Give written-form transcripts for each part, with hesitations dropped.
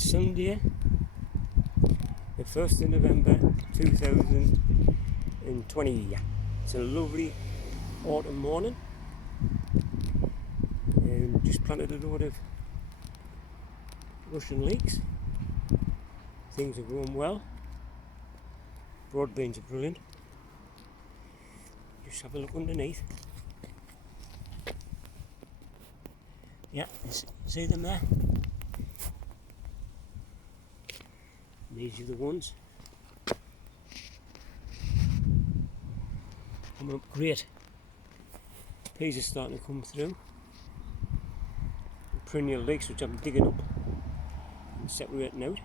It's Sunday, the 1st of November 2020. It's a lovely autumn morning, and just planted a load of Russian leeks. Things are growing well. Broad beans are brilliant. Just have a look underneath. Yeah, see them there? These are the ones. Coming up great. Peas are starting to come through. The perennial leeks, which I'm digging up and separating out.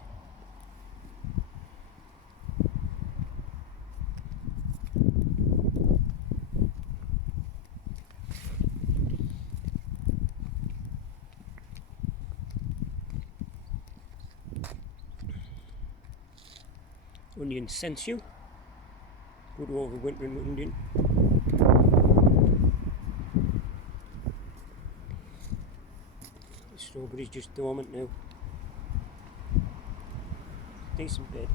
Onion sensu, good overwintering onion. The strawberry's just dormant now. Decent bed.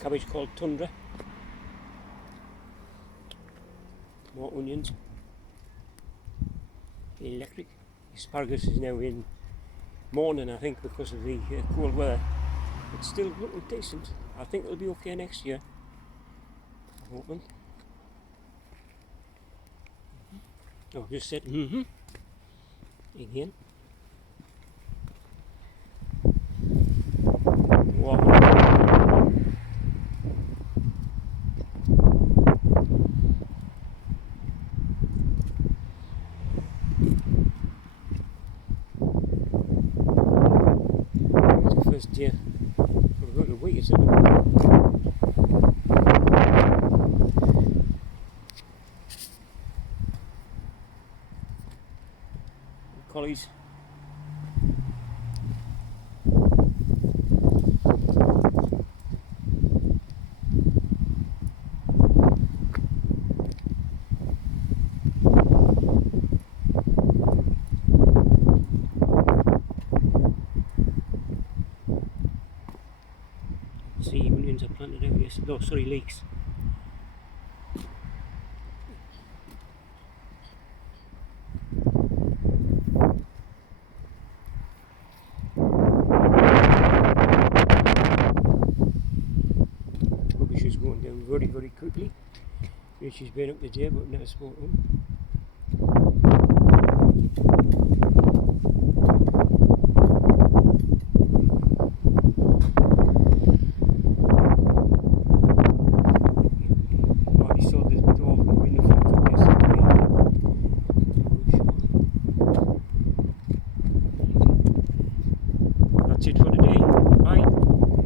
Cabbage called tundra. More onions. Electric. Asparagus is now in mourning, I think, because of the cold weather. It's still looking decent. I think it'll be okay next year. I'm hoping. Oh, I just said again. Wow. First year for about a week or something. Collies. See, onions are planted out yesterday. Oh, sorry, leeks. Rubbish is going down very, very quickly. She's been up today, but never spoke to him.